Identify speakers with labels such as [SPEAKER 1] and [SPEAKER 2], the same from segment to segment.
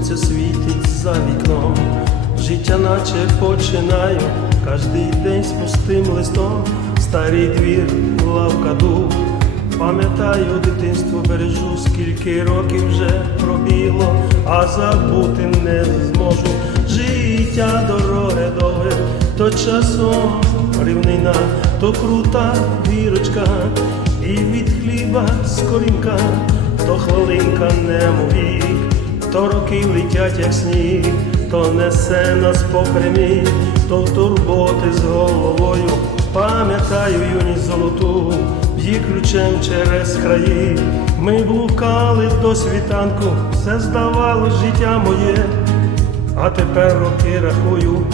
[SPEAKER 1] сонце світить за вікном, життя наче починаю, кожний день з пустим листом, старий двір, лавка дуб, пам'ятаю, дитинство бережу, скільки років вже пробіло, а забути не зможу. Життя дороге довге, то часом рівнина, то крута вірочка, і від хліба скорінка, то хвилинка немові то роки летять, як сніг, то несе нас по прямій, то турботи з головою. Пам'ятаю юність золоту, б'ї ключем через краї. Ми блукали до світанку, все здавало життя моє, а тепер роки рахую,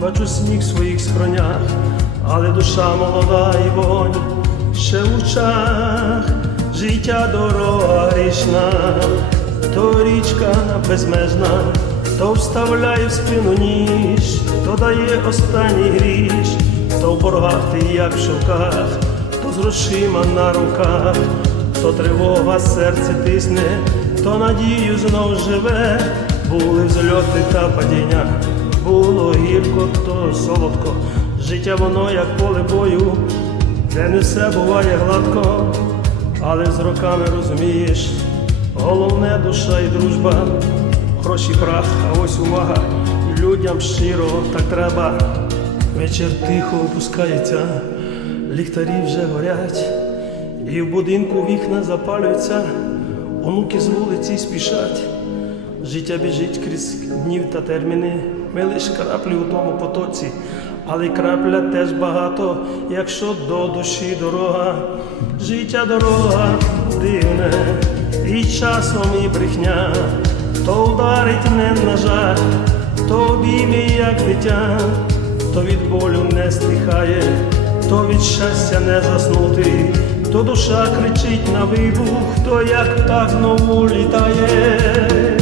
[SPEAKER 1] бачу сніг в своїх скронях, але душа молода і вогонь ще в очах, життя дорога річна, то річка безмежна, то вставляє в спину ніж, то дає останній гріш, то в боргах ти як в шовках, то з грошима на руках, то тривога серце тисне, то надію знов живе, були взльоти та падіння, було гірко, то солодко, життя воно як поле бою, де не все буває гладко, але з роками розумієш, головне душа і дружба, гроші прах, а ось увага, людям щиро так треба. Вечір тихо опускається, ліхтарі вже горять, і в будинку вікна запалюються, онуки з вулиці спішать. Життя біжить крізь днів та терміни, ми лиш краплі у тому потоці, але крапля теж багато, якщо до душі дорога, життя дорога дивне, і часом і брехня, то вдарить не на жаль, то обійме, як дитя, то від болю не стихає, то від щастя не заснути, то душа кричить на вибух, то як птах знову літає.